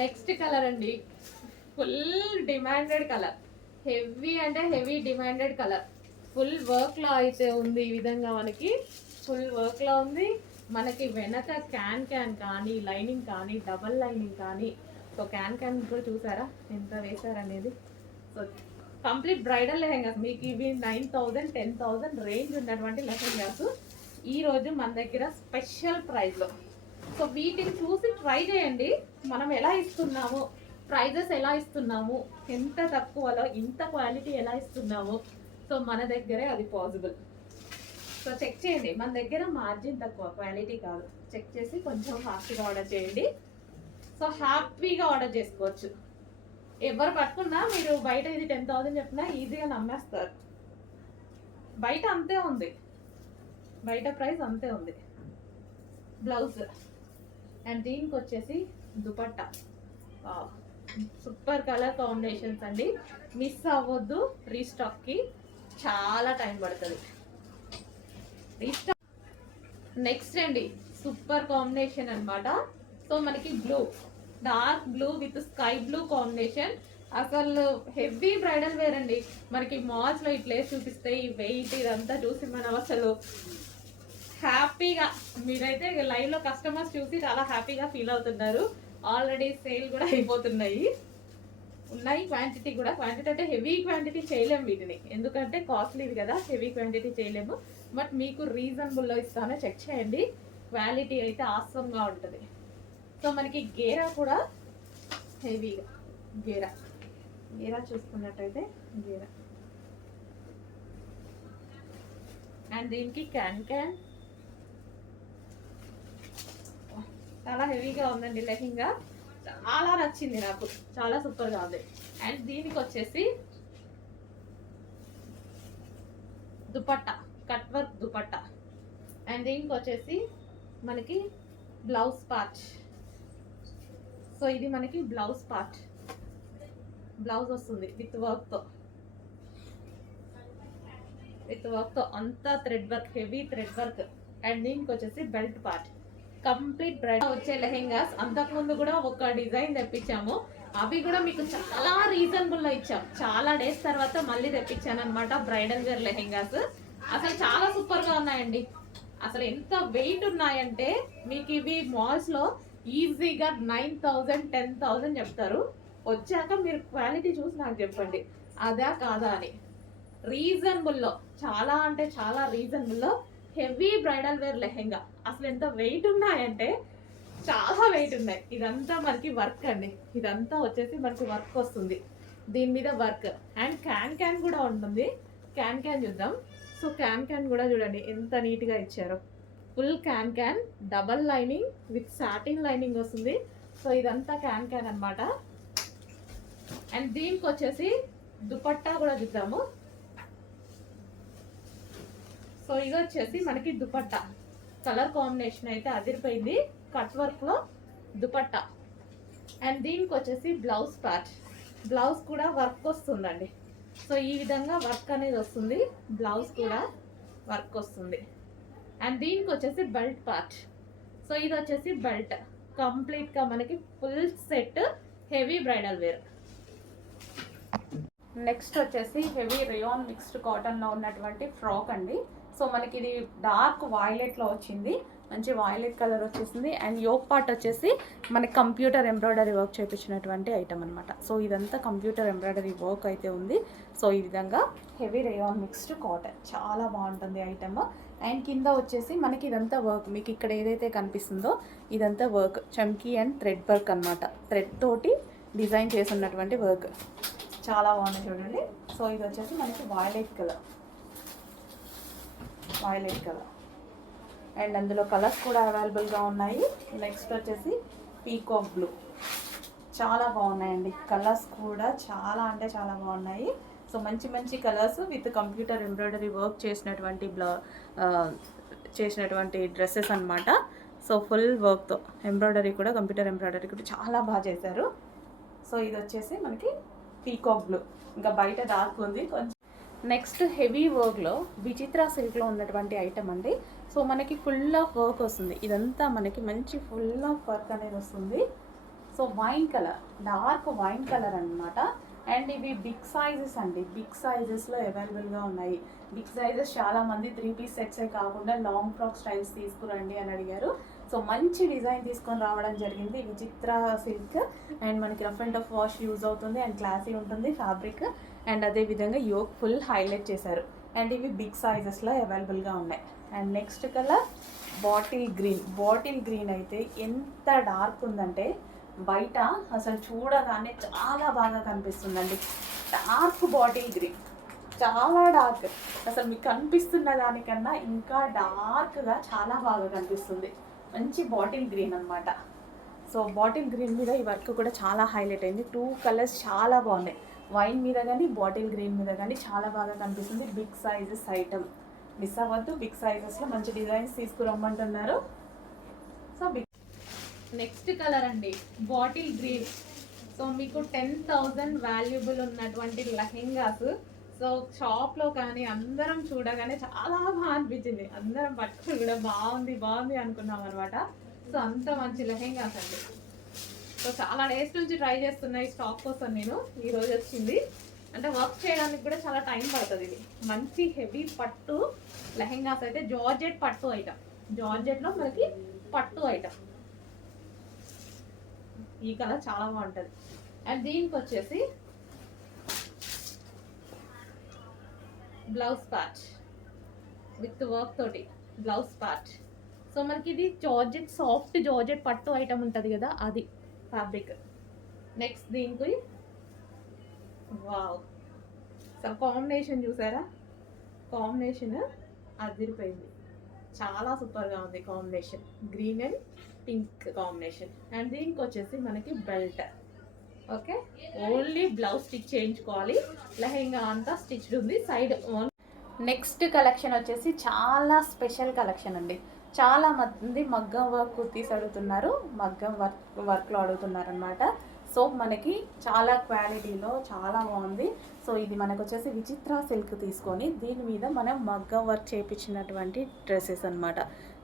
Next colour అండి, full demanded colour, heavy అంటే heavy demanded colour. Full వర్క్లో అయితే ఉంది. ఈ విధంగా మనకి ఫుల్ వర్క్లో ఉంది. మనకి వెనక క్యాన్ కానీ లైనింగ్ కానీ డబల్ లైనింగ్ కానీ, సో క్యాన్ కూడా చూసారా ఎంత వేశారనేది. సో కంప్లీట్ బ్రైడల్ లెహెంగాస్ మీకు ఇవి 9,000 10,000 రేంజ్ ఉన్నటువంటి లెహెంగాస్ ఈరోజు మన దగ్గర స్పెషల్ ప్రైస్లో. సో వీటిని చూసి ట్రై చేయండి, మనం ఎలా ఇస్తున్నాము, ప్రైజెస్ ఎలా ఇస్తున్నాము, ఎంత తక్కువలో ఇంత క్వాలిటీ ఎలా ఇస్తున్నాము. సో మన దగ్గరే అది పాసిబుల్. సో చెక్ చేయండి, మన దగ్గర మార్జిన్ తక్కువ, క్వాలిటీ కాదు. చెక్ చేసి కొంచెం ఫాస్ట్గా ఆర్డర్ చేయండి. సో హ్యాపీగా ఆర్డర్ చేసుకోవచ్చు. ఎవరు పట్టుకున్నా మీరు బయట ఇది 10,000 చెప్పినా ఈజీగా నమ్మేస్తారు. బయట అంతే ఉంది, బయట ప్రైస్ అంతే ఉంది. బ్లౌజ్ అండ్ దీనికి వచ్చేసి దుపట్టా. సూపర్ కలర్ కాంబినేషన్స్ అండి, మిస్ అవ్వద్దు. రీస్టాక్కి చాలా టైం పడుతుంది. రీస్టాక్ నెక్స్ట్ అండి, సూపర్ కాంబినేషన్ అనమాట. సో మనకి blue, dark blue with sky blue combination. అసలు హెవీ బ్రైడల్ వేర్ అండి. మనకి మాల్స్లో ఇట్లే చూపిస్తే ఈ వెయిట్ ఇదంతా చూసి మనం అసలు హ్యాపీగా, మీరైతే లైవ్లో కస్టమర్స్ చూసి చాలా హ్యాపీగా ఫీల్ అవుతున్నారు. ఆల్రెడీ సేల్ కూడా అయిపోతున్నాయి, ఉన్నాయి క్వాంటిటీ కూడా. క్వాంటిటీ అంటే హెవీ క్వాంటిటీ చేయలేము వీటిని, ఎందుకంటే కాస్ట్లీవి కదా, హెవీ క్వాంటిటీ చేయలేము. బట్ మీకు రీజనబుల్లో ఇస్తానో చెక్ చేయండి, క్వాలిటీ అయితే ఆసంగా ఉంటుంది. సో మనకి గేరా కూడా హెవీగా, గేరా గేరా చూసుకున్నట్టయితే గేరా అండ్ దీనికి క్యాన్ చాలా హెవీగా ఉందండి లెహంగా. చాలా నచ్చింది నాకు, చాలా సూపర్గా ఉంది. అండ్ దీనికి వచ్చేసి dupatta, cut work dupatta. And దీనికి వచ్చేసి మనకి బ్లౌజ్ పార్ట్. సో ఇది మనకి బ్లౌజ్ పార్ట్, బ్లౌజ్ వస్తుంది విత్ వర్క్తో, అంతా thread work, heavy thread work. And దీనికి వచ్చేసి బెల్ట్ పార్ట్. కంప్లీట్ బ్రైడ్ వచ్చే లెహెంగాస్ అంతకుముందు కూడా ఒక డిజైన్ తెప్పించాము, అవి కూడా మీకు చాలా రీజనబుల్లో ఇచ్చాం. చాలా డేస్ తర్వాత మళ్ళీ తెప్పించాను అనమాట బ్రైడల్ వేర్ లెహెంగాస్. అసలు చాలా సూపర్గా ఉన్నాయండి. అసలు ఎంత వెయిట్ ఉన్నాయంటే మీకు ఇవి మాల్స్లో ఈజీగా 9,000 10,000 చెప్తారు. వచ్చాక మీరు క్వాలిటీ చూసి నాకు చెప్పండి అదా కాదా అని. రీజనబుల్లో, చాలా అంటే చాలా రీజనబుల్లో హెవీ బ్రైడల్ వేర్ లెహెంగా. అసలు ఎంత వెయిట్ ఉన్నాయంటే చాలా వెయిట్ ఉన్నాయి. ఇదంతా మనకి వర్క్ అండి, ఇదంతా వచ్చేసి మనకి వర్క్ వస్తుంది, దీని మీద వర్క్. అండ్ క్యాన్ కూడా ఉంటుంది. క్యాన్ చూద్దాం. సో క్యాన్ కూడా చూడండి ఎంత నీట్గా ఇచ్చారో. Full can double lining with satin lining వస్తుంది. సో ఇదంతా క్యాన్ అనమాట. అండ్ దీనికి వచ్చేసి దుపట్టా కూడా చూద్దాము. సో ఇది వచ్చేసి మనకి దుపట్టా, కలర్ కాంబినేషన్ అయితే అదిరిపోయింది, కట్ వర్క్లో దుపట్టా. అండ్ దీనికి వచ్చేసి బ్లౌజ్ పార్ట్, బ్లౌజ్ కూడా వర్క్ వస్తుందండి. సో ఈ విధంగా వర్క్ అనేది వస్తుంది, బ్లౌజ్ కూడా వర్క్ వస్తుంది. అండ్ దీనికి వచ్చేసి బెల్ట్ పార్ట్. సో ఇది వచ్చేసి బెల్ట్, కంప్లీట్గా మనకి full set heavy bridal wear. Next వచ్చేసి హెవీ రేయాన్ మిక్స్డ్ కాటన్లో ఉన్నటువంటి ఫ్రాక్ అండి. సో మనకి ఇది డార్క్ వాయిలెట్లో వచ్చింది, మంచి వాయిలెట్ కలర్ వచ్చేసింది. అండ్ యోక్ పార్ట్ వచ్చేసి మనకి కంప్యూటర్ ఎంబ్రాయిడరీ వర్క్ చేయించినటువంటి ఐటమ్ అనమాట. సో ఇదంతా కంప్యూటర్ ఎంబ్రాయిడరీ వర్క్ అయితే ఉంది. సో ఈ విధంగా హెవీ రేయాన్ మిక్స్డ్ కాటన్ చాలా బాగుంటుంది ఐటమ్. అండ్ కింద వచ్చేసి మనకి ఇదంతా వర్క్, మీకు ఇక్కడ ఏదైతే కనిపిస్తుందో ఇదంతా వర్క్, చమ్కీ అండ్ థ్రెడ్ వర్క్ అనమాట. థ్రెడ్ తోటి డిజైన్ చేసి ఉన్నటువంటి వర్క్ చాలా బాగుంది చూడండి. సో ఇది వచ్చేసి మనకి వాయిలెట్ కలర్ అండ్ అందులో కలర్స్ కూడా అవైలబుల్గా ఉన్నాయి. నెక్స్ట్ వచ్చేసి పీకాక్ బ్లూ, చాలా బాగున్నాయండి కలర్స్ కూడా, చాలా అంటే చాలా బాగున్నాయి. సో మంచి మంచి colours with computer embroidery work చేసినటువంటి డ్రెస్సెస్ అనమాట. సో ఫుల్ వర్క్తో ఎంబ్రాయిడరీ కూడా, కంప్యూటర్ ఎంబ్రాయిడరీ కూడా చాలా బాగా చేశారు. సో ఇది వచ్చేసి మనకి పీకాక్ బ్లూ, ఇంకా బయట డార్క్ ఉంది కొంచెం. నెక్స్ట్ హెవీ వర్క్లో విచిత్ర సిల్క్లో ఉన్నటువంటి ఐటమ్ అండి. సో మనకి ఫుల్ ఆఫ్ వర్క్ వస్తుంది, ఇదంతా మనకి మంచి ఫుల్ ఆఫ్ వర్క్ అనేది వస్తుంది. So wine colour, dark wine colour అనమాట. అండ్ ఇవి బిగ్ సైజెస్ అండి, బిగ్ సైజెస్లో అవైలబుల్గా ఉన్నాయి. బిగ్ సైజెస్ చాలామంది 3 పీస్ సెట్సే కాకుండా లాంగ్ ఫ్రాక్ స్టైల్స్ తీసుకురండి అని అడిగారు. సో మంచి డిజైన్ తీసుకొని రావడం జరిగింది. విచిత్ర సిల్క్ అండ్ మనకి rough and tough wash use అవుతుంది అండ్ క్లాసీ ఉంటుంది ఫ్యాబ్రిక్. అండ్ అదేవిధంగా యోక్ ఫుల్ హైలైట్ చేశారు. అండ్ ఇవి బిగ్ సైజెస్లో అవైలబుల్గా ఉన్నాయి. And next colour bottle green. Bottle green అయితే ఎంత డార్క్ ఉందంటే బయట అసలు చూడగానే చాలా బాగా కనిపిస్తుందండి. డార్క్ బాటిల్ గ్రీన్, చాలా డార్క్, అసలు మీకు కనిపిస్తున్న దానికన్నా ఇంకా డార్క్గా చాలా బాగా కనిపిస్తుంది. మంచి బాటిల్ గ్రీన్ అనమాట. సో బాటిల్ గ్రీన్ మీద ఈ వర్క్ కూడా చాలా హైలైట్ అయింది. 2 కలర్స్ చాలా బాగున్నాయి. వైన్ మీద కానీ బాటిల్ గ్రీన్ మీద కానీ చాలా బాగా కనిపిస్తుంది. బిగ్ సైజెస్ ఐటమ్, మిస్ అవ్వద్దు. బిగ్ సైజెస్లో మంచి డిజైన్స్ తీసుకురమ్మంటున్నారు. సో బిగ్ నెక్స్ట్ కలర్ అండి బాటిల్ గ్రీన్. సో మీకు 10,000 వాల్యుబుల్ ఉన్నటువంటి లెహెంగాస్. సో షాప్లో కానీ అందరం చూడగానే చాలా బాగా అనిపించింది. అందరం పట్టుకుని కూడా బాగుంది బాగుంది అనుకున్నాం అనమాట. సో అంత మంచి లెహెంగాస్ అండి. సో చాలా డేస్ నుంచి ట్రై చేస్తున్నా ఈ స్టాక్ కోసం నేను. ఈరోజు వచ్చింది. అంటే వర్క్ చేయడానికి కూడా చాలా టైం పడుతుంది. ఇది మంచి హెవీ పట్టు లెహెంగాస్ అయితే జార్జెట్ పట్టు ఐటమ్. జార్జెట్లో మనకి పట్టు ఐటమ్. ఈ కలర్ చాలా బాగుంటుంది. అండ్ దీనికి వచ్చేసి బ్లౌజ్ పార్ట్ విత్ వర్క్ తోటి బ్లౌజ్ పార్ట్. సో మనకి ఇది జార్జెట్, సాఫ్ట్ జార్జెట్ పట్టు ఐటమ్ ఉంటుంది కదా, అది ఫ్యాబ్రిక్. నెక్స్ట్ దీనికి వావ్, సో కాంబినేషన్ చూసారా, కాంబినేషన్ అదిరిపోయింది. చాలా సూపర్గా ఉంది combination, green and pink combination. And దీనికి వచ్చేసి మనకి belt. Okay, only blouse stitch చేయించుకోవాలి. లెహెంగా అంతా స్టిచ్డ్ ఉంది సైడ్. నెక్స్ట్ కలెక్షన్ వచ్చేసి చాలా స్పెషల్ కలెక్షన్ అండి. చాలా మంది మగ్గం వర్క్ కుర్తీస్ అడుగుతున్నారు, మగ్గం వర్క్లో అడుగుతున్నారు అనమాట. సో మనకి చాలా క్వాలిటీలో చాలా బాగుంది. సో ఇది మనకు వచ్చేసి విచిత్ర సిల్క్ తీసుకొని దీని మీద మనం మగ్గం వర్క్ చేయించినటువంటి డ్రెస్సెస్ అనమాట.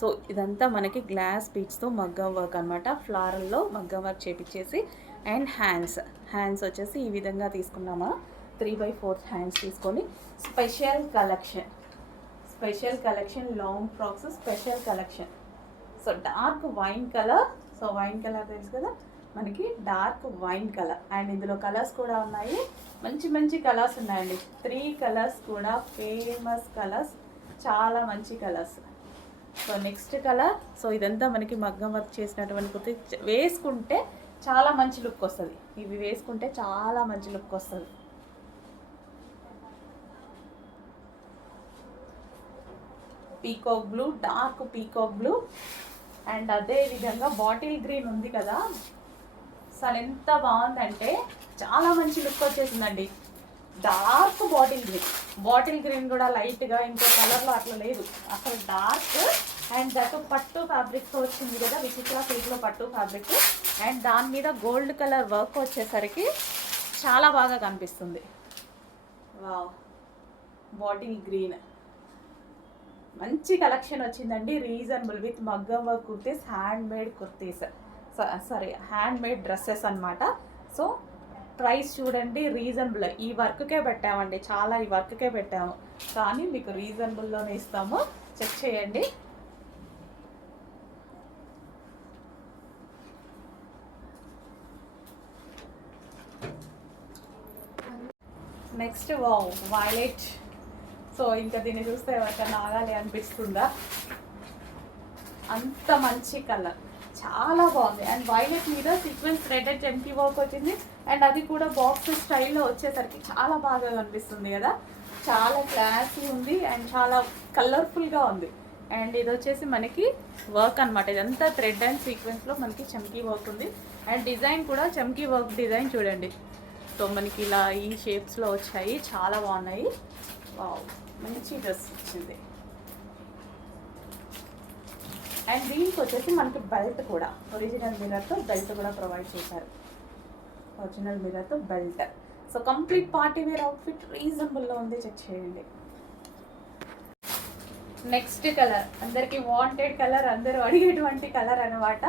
సో ఇదంతా మనకి గ్లాస్ బీడ్స్తో మగ్గం వర్క్ అనమాట. ఫ్లారల్లో మగ్గం వర్క్ చేయించేసి. అండ్ హ్యాండ్స్ వచ్చేసి ఈ విధంగా తీసుకున్నామా, 3/4 హ్యాండ్స్ తీసుకొని special collection long frocks special collection. So dark wine colour. So wine colour తెలుసు కదా మనకి, డార్క్ వైన్ కలర్. అండ్ ఇందులో కలర్స్ కూడా ఉన్నాయి, మంచి మంచి కలర్స్ ఉన్నాయండి. 3 కలర్స్ కూడా ఫేమస్ కలర్స్, చాలా మంచి colours. So next colour. So ఇదంతా మనకి మగ్గం వర్క్ చేసినటువంటి కుర్తీ. వేసుకుంటే చాలా మంచి లుక్ వస్తుంది. ఇవి వేసుకుంటే చాలా మంచి లుక్ వస్తుంది. Peacock blue, dark peacock blue. And అదే విధంగా బాటిల్ గ్రీన్ ఉంది కదా, అసలు ఎంత బాగుందంటే చాలా మంచి లుక్ వచ్చేసిందండి. డార్క్ బాటిల్ గ్రీన్ కూడా లైట్గా ఇంకో కలర్లో అట్లా లేదు, అసలు డార్క్. అండ్ దట్టు పట్టు ఫ్యాబ్రిక్తో వచ్చింది కదా, విచిత్ర సిల్క్లో పట్టు ఫ్యాబ్రిక్. అండ్ దాని మీద గోల్డ్ కలర్ వర్క్ వచ్చేసరికి చాలా బాగా కనిపిస్తుంది. వావ్, బాటిల్ గ్రీన్ మంచి కలెక్షన్ వచ్చిందండి. రీజనబుల్ విత్ మగ్గం work kurtis, hand made dresses అనమాట. సో ప్రైస్ చూడండి, రీజనబుల్. ఈ వర్క్కే పెట్టామండి, చాలా ఈ వర్క్కే పెట్టాము, కానీ మీకు రీజనబుల్లోనే ఇస్తాము. చెక్ చేయండి. Next wow, violet. సో ఇంకా దీన్ని చూస్తే ఎవరికైనా ఆగాలి అనిపిస్తుందా, అంత మంచి కలర్, చాలా బాగుంది. అండ్ వైలెట్ మీద సీక్వెన్స్ థ్రెడెడ్ చెంకీ వర్క్ వచ్చింది. అండ్ అది కూడా బాక్స్ స్టైల్లో వచ్చేసరికి చాలా బాగా కనిపిస్తుంది కదా, చాలా క్లాసీ ఉంది అండ్ చాలా కలర్ఫుల్గా ఉంది. అండ్ ఇది వచ్చేసి మనకి వర్క్ అనమాట, ఇదంతా థ్రెడ్ అండ్ సీక్వెన్స్లో మనకి చమ్కీ వర్క్ ఉంది. అండ్ డిజైన్ కూడా చమ్కీ వర్క్ డిజైన్ చూడండి. సో మనకి ఇలా ఈ షేప్స్లో వచ్చాయి, చాలా బాగున్నాయి. వావ్, మంచి డ్రెస్ వచ్చింది. అండ్ దీనికి వచ్చేసి మనకి బెల్ట్ కూడా ఒరిజినల్ మిర్రర్తో బెల్ట్ కూడా ప్రొవైడ్ చేశారు. ఒరిజినల్ మిర్రర్తో belt. So complete party wear outfit రీజనబుల్లో ఉంది, చెక్ చేయండి. నెక్స్ట్ కలర్ అందరికీ వాంటెడ్ కలర్, అందరూ అడిగేటువంటి కలర్ అనమాట.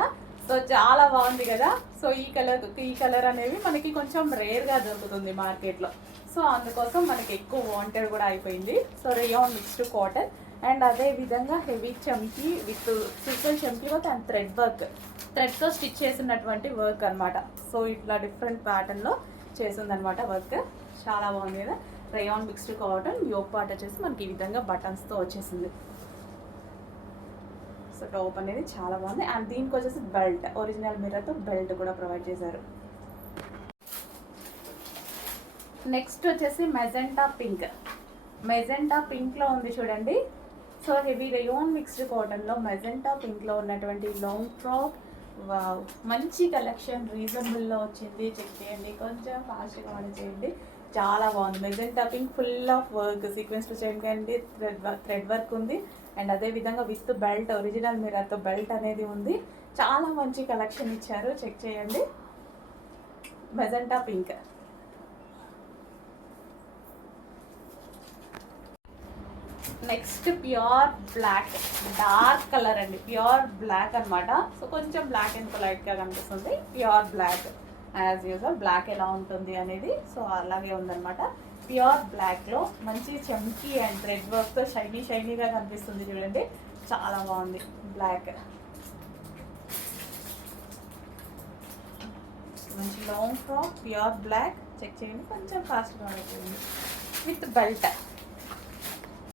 సో చాలా బాగుంది కదా. సో ఈ కలర్ అనేవి మనకి కొంచెం రేర్గా దొరుకుతుంది మార్కెట్లో. సో అందుకోసం మనకి ఎక్కువ వాంటెడ్ కూడా అయిపోయింది. So rayon mixed cotton and అదే విధంగా హెవీ చమ్కీ విత్ సీక్వెన్స్ చమ్కీ వర్క్ అండ్ థ్రెడ్తో స్టిచ్ చేసినటువంటి వర్క్ అనమాట. సో ఇట్లా డిఫరెంట్ ప్యాటర్న్లో చేసిందనమాట వర్క్. చాలా బాగుంది కదా. Rayon mixed cotton yoke part వచ్చేసి మనకి ఈ విధంగా బటన్స్తో వచ్చేసింది. సో టాప్ అనేది చాలా బాగుంది అండ్ దీనికి వచ్చేసి బెల్ట్ ఒరిజినల్ మిర్రర్తో బెల్ట్ కూడా ప్రొవైడ్ చేశారు. నెక్స్ట్ వచ్చేసి మెజెంటా పింక్లో ఉంది చూడండి. సో హెవీ రేయాన్ మిక్స్డ్ కాటన్లో మెజెంటా పింక్లో ఉన్నటువంటి లాంగ్ ఫ్రాక్. మంచి కలెక్షన్, రీజనబుల్లో వచ్చింది. చెక్ చేయండి, కొంచెం ఫాస్ట్గా ఆన్ చేయండి. చాలా బాగుంది. Magenta pink full of work, సీక్వెన్స్లో చేయండి, థ్రెడ్ వర్క్ ఉంది అండ్ అదే విధంగా విత్ బెల్ట్ ఒరిజినల్ మిర్రర్తో బెల్ట్ అనేది ఉంది. చాలా మంచి కలెక్షన్ ఇచ్చారు, చెక్ చేయండి. Magenta pink. Next pure black, dark colour అండి, ప్యూర్ బ్లాక్ అనమాట. సో కొంచెం బ్లాక్ ఎందుకు లైట్గా కనిపిస్తుంది. Pure black as usual, black ఎలా ఉంటుంది అనేది సో అలాగే ఉందన్నమాట. ప్యూర్ బ్లాక్లో మంచి చమ్కీ అండ్ థ్రెడ్ వర్క్తో షైనీగా కనిపిస్తుంది చూడండి. చాలా బాగుంది బ్లాక్. మంచి long frock pure black, check చేయండి, కొంచెం ఫాస్ట్గా ఉంటుంది విత్ బెల్ట్.